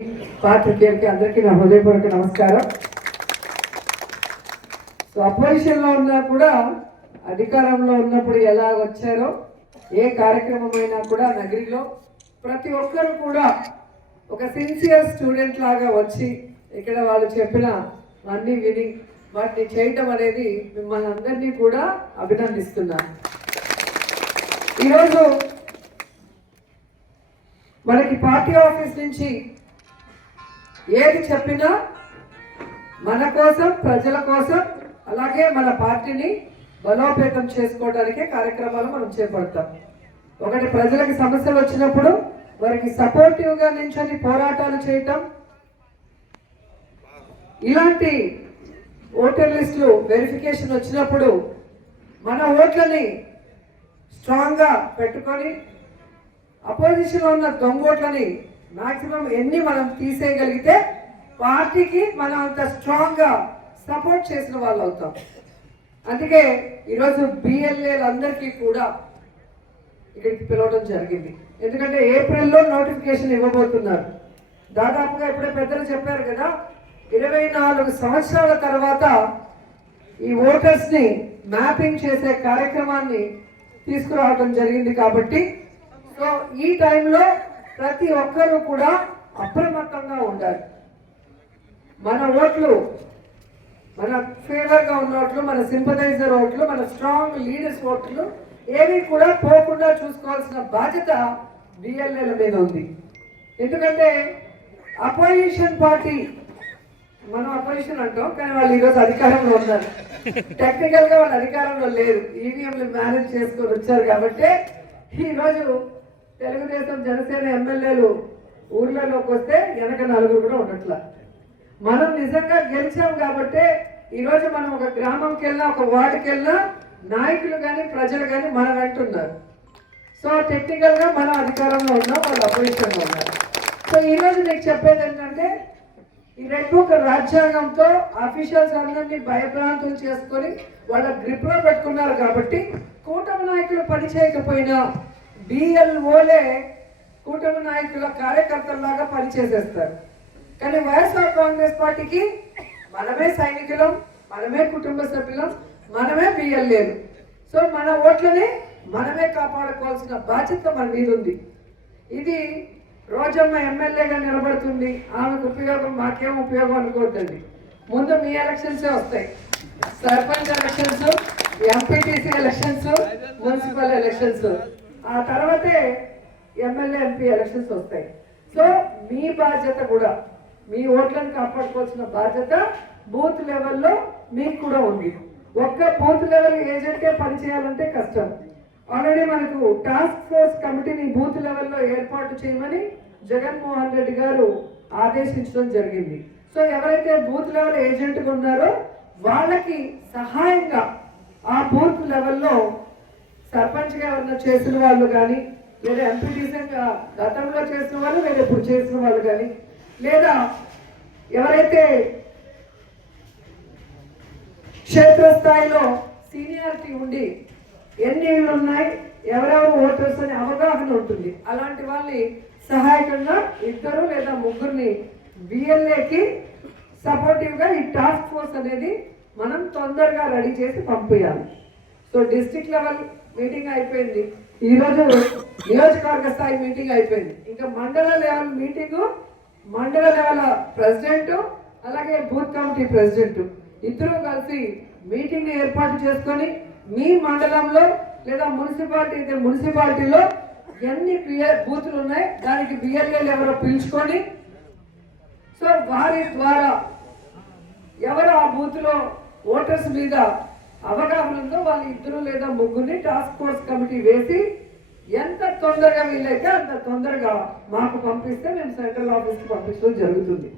పాత్రికేయులకి అందరికీ నా హృదయపూర్వక నమస్కారం. సో అపోజిషన్లో ఉన్నా కూడా అధికారంలో ఉన్నప్పుడు ఎలా వచ్చారో ఏ కార్యక్రమమైనా కూడా నగరిలో ప్రతి ఒక్కరు కూడా ఒక సిన్సియర్ స్టూడెంట్ లాగా వచ్చి ఇక్కడ వాళ్ళు చెప్పిన అన్నీ విని వాటిని చేయటం అనేది మిమ్మల్ని అందరినీ కూడా అభినందిస్తున్నాను. ఈరోజు మనకి పార్టీ ఆఫీస్ నుంచి ఏది చెప్పినా మన కోసం, ప్రజల కోసం, అలాగే మన పార్టీని బలోపేతం చేసుకోవడానికే కార్యక్రమాలు మనం చేపడతాం. ఒకటి, ప్రజలకి సమస్యలు వచ్చినప్పుడు వారికి సపోర్టివ్గా నించొని పోరాటాలు చేయటం, ఇలాంటి ఓటర్ లిస్టులు వెరిఫికేషన్ వచ్చినప్పుడు మన ఓట్లని స్ట్రాంగ్గా పెట్టుకొని అపోజిషన్లో ఉన్న దొంగోట్లని మాక్సిమం ఎన్ని మనం తీసేయగలిగితే పార్టీకి మనం అంత స్ట్రాంగ్గా సపోర్ట్ చేసిన వాళ్ళు అవుతాం. అందుకే ఈరోజు బిఎల్ఏలందరికీ కూడా ఇక్కడికి పిలవడం జరిగింది. ఎందుకంటే ఏప్రిల్లో నోటిఫికేషన్ ఇవ్వబోతున్నారు. దాదాపుగా ఇప్పుడే పెద్దలు చెప్పారు కదా, 24 సంవత్సరాల తర్వాత ఈ ఓటర్స్ని మ్యాపింగ్ చేసే కార్యక్రమాన్ని తీసుకురావడం జరిగింది. కాబట్టి సో ఈ టైంలో ప్రతి ఒక్కరూ కూడా అప్రమత్తంగా ఉండాలి. మన ఓట్లు, మన ఫేవర్గా ఉన్న ఓట్లు, మన సింపథైజర్ ఓట్లు, మన స్ట్రాంగ్ లీడర్స్ ఓట్లు ఏవి కూడా పోకుండా చూసుకోవాల్సిన బాధ్యత బిఎల్ఏల మీద ఉంది. ఎందుకంటే అపోజిషన్ పార్టీ, మనం అపోజిషన్ అంటాం కానీ వాళ్ళు ఈరోజు అధికారంలో ఉన్నారు. టెక్నికల్గా వాళ్ళు అధికారంలో లేరు, ఈవీఎంలు మేనేజ్ చేసుకొని వచ్చారు. కాబట్టి ఈరోజు తెలుగుదేశం, జనసేన ఎమ్మెల్యేలు ఊర్లలోకి వస్తే వెనక నలుగురు కూడా ఉండట్లా. మనం నిజంగా గెలిచాం కాబట్టి ఈరోజు మనం ఒక గ్రామంకి వెళ్ళినా, ఒక వార్డుకి వెళ్ళినా నాయకులు కానీ ప్రజలు కానీ మనం అంటున్నారు. సో టెక్నికల్గా మనం అధికారంలో ఉన్నాం, వాళ్ళు అపోజిషన్లో ఉన్నారు. సో ఈరోజు నీకు చెప్పేది ఏంటంటే, ఈ రెడ్ బుక్ రాజ్యాంగంతో అఫీషియల్స్ అందరినీ భయభ్రాంతులు చేసుకొని వాళ్ళ గ్రిప్లో పెట్టుకున్నారు. కాబట్టి కూటమి నాయకులు పని చేయకపోయినా బిఎల్ఓలే కూటమి నాయకుల కార్యకర్తల్లాగా పనిచేసేస్తారు. కానీ వైఎస్ఆర్ కాంగ్రెస్ పార్టీకి మనమే సైనికులం, మనమే కుటుంబ సభ్యులం, మనమే బిఎల్ఏలు. సో మన ఓట్లని మనమే కాపాడుకోవాల్సిన బాధ్యత మన మీద ఉంది. ఇది రోజమ్మ ఎమ్మెల్యేగా నిలబడుతుంది, ఆమెకు ఉపయోగం, మాకేం ఉపయోగం అనుకోవద్దండి. ముందు మీ ఎలక్షన్సే వస్తాయి, sarpanch elections, MPTC elections, municipal elections, ఆ తర్వాతే ఎమ్మెల్యే, ఎంపీ ఎలక్షన్స్ వస్తాయి. సో మీ బాధ్యత కూడా, మీ ఓట్లను కాపాడుకోవాల్సిన బాధ్యత బూత్ లెవెల్లో మీకు కూడా ఉంది. ఒక్క బూత్ లెవెల్ ఏజెంటే పనిచేయాలంటే కష్టం. ఆల్రెడీ మనకు టాస్క్ ఫోర్స్ కమిటీని బూత్ లెవెల్లో ఏర్పాటు చేయమని జగన్మోహన్ రెడ్డి గారు ఆదేశించడం జరిగింది. సో ఎవరైతే బూత్ లెవెల్ ఏజెంట్గా ఉన్నారో వాళ్ళకి సహాయంగా ఆ బూత్ లెవెల్లో సర్పంచ్గా ఎవరైనా చేసిన వాళ్ళు కానీ, లేదా ఎంపీటీసీగా గతంలో చేసిన వాళ్ళు, లేదా ఇప్పుడు చేసిన వాళ్ళు కానీ, లేదా ఎవరైతే క్షేత్రస్థాయిలో సీనియారిటీ ఉండి ఎన్ని ఇళ్ళు ఉన్నాయి, ఎవరెవరు ఓటర్స్ అనే అవగాహన ఉంటుంది, అలాంటి వాళ్ళని సహాయకంగా 2 లేదా 3 బిఎల్ఏకి సపోర్టివ్గా ఈ టాస్క్ ఫోర్స్ అనేది మనం తొందరగా రెడీ చేసి పంపించాలి. సో డిస్ట్రిక్ట్ లెవెల్ మీటింగ్ అయిపోయింది, ఈరోజు నియోజకవర్గ స్థాయి మీటింగ్ అయిపోయింది. ఇంకా మండల లెవెల్ మీటింగు, మండల లెవెల్ ప్రెసిడెంట్ అలాగే బూత్ కమిటీ ప్రెసిడెంట్ ఇద్దరూ కలిసి మీటింగ్ని ఏర్పాటు చేసుకొని మీ మండలంలో లేదా మున్సిపాలిటీ అయితే మున్సిపాలిటీలో ఎన్ని బూతులు ఉన్నాయి దానికి బిఎల్ఏలు ఎవరో పిలుచుకొని, సో వారి ద్వారా ఎవరు ఆ బూత్లో ఓటర్స్ మీద అవగాహన ఉందో వాళ్ళు 2 లేదా 3 టాస్క్ ఫోర్స్ కమిటీ వేసి ఎంత తొందరగా వీలైతే అంత తొందరగా మాకు పంపిస్తే మేము సెంట్రల్ ఆఫీస్కి పంపించడం జరుగుతుంది.